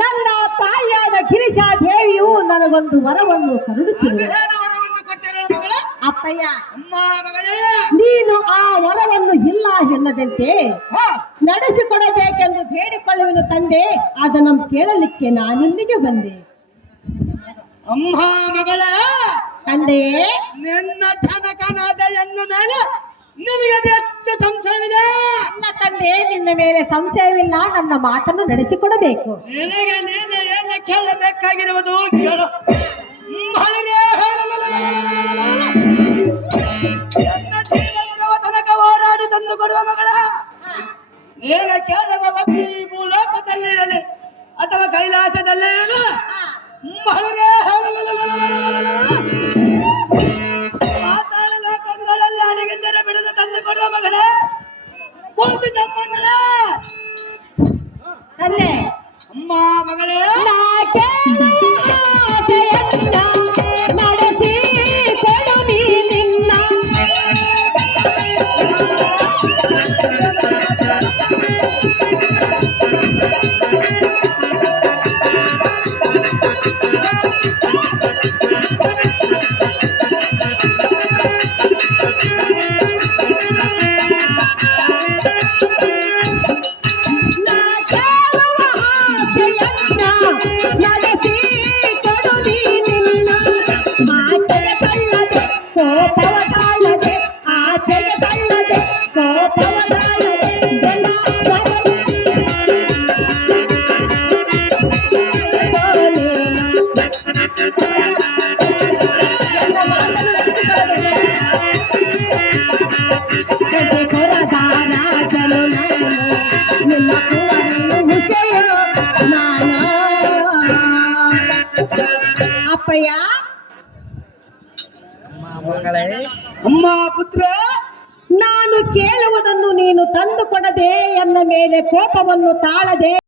ನನ್ನ ತಾಯಿಯಾದ ಗಿರಿಜಾ ದೇವಿಯು ನನಗೊಂದು ವರವನ್ನು ಕರುಣಿಸಿದೆ. ಅಪ್ಪಯ್ಯ, ನೀನು ಆ ವರವನ್ನು ಇಲ್ಲ ಎನ್ನದಂತೆ ನಡೆಸಿಕೊಡಬೇಕೆಂದು ಬೇಡಿಕೊಳ್ಳುವೆನು ತಂದೆ. ಅದನ್ನು ಕೇಳಲಿಕ್ಕೆ ನಾನಿಲ್ಲಿಗೆ ಬಂದೆ. ಅಮ್ಮ ಮಗಳ ತಂದೆಯೇ, ನಿನ್ನ ಜನಕನಾದ ಎನ್ನ ಮೇಲೆ ನಿನಗೆ ಎಷ್ಟು ಸಂಶಯವಿದೆ? ನನ್ನ ತಂದೆ, ನಿನ್ನ ಮೇಲೆ ಸಂಶಯವಿಲ್ಲ. ನನ್ನ ಮಾತನ್ನು ನಡೆಸಿಕೊಡಬೇಕು. ನಿನಗೆ ನೀನು ಏನು ಕೇಳಬೇಕಾಗಿರುವುದು ಕೇಳು. ತನಕ ಹೋರಾಡಿ ತಂದು ಕೊಡುವ ಮಗಳ ಏನು ಕೇಳದ ಭಕ್ತಿ ಈ ಭೂಲೋಕದಲ್ಲಿರಲಿ ಅಥವಾ ಕೈಲಾಸದಲ್ಲೇ ಇರಲಿ, ಮಾತಾಡಲ ಕಂಗಳಲ್ಲಿ ಅಡಗಿದ್ದರೆ ಬಿಡಲು ತಂದು ಕೊಡುವ ಮಗಳೇ. ತಂದೆ, ಅಮ್ಮ ಮಗಳೇ, ನಡೆಸಿ ಕೊಡು ನಿನ್ನ ಅಪ್ಪಯ್ಯ. ಅಮ್ಮ ಪುತ್ರ, ನಾನು ಕೇಳುವುದನ್ನು ನೀನು ತಂದು ಕೊಡದೆ ಎನ್ನ ಮೇಲೆ ಕೋಪವನ್ನು ತಾಳದೆ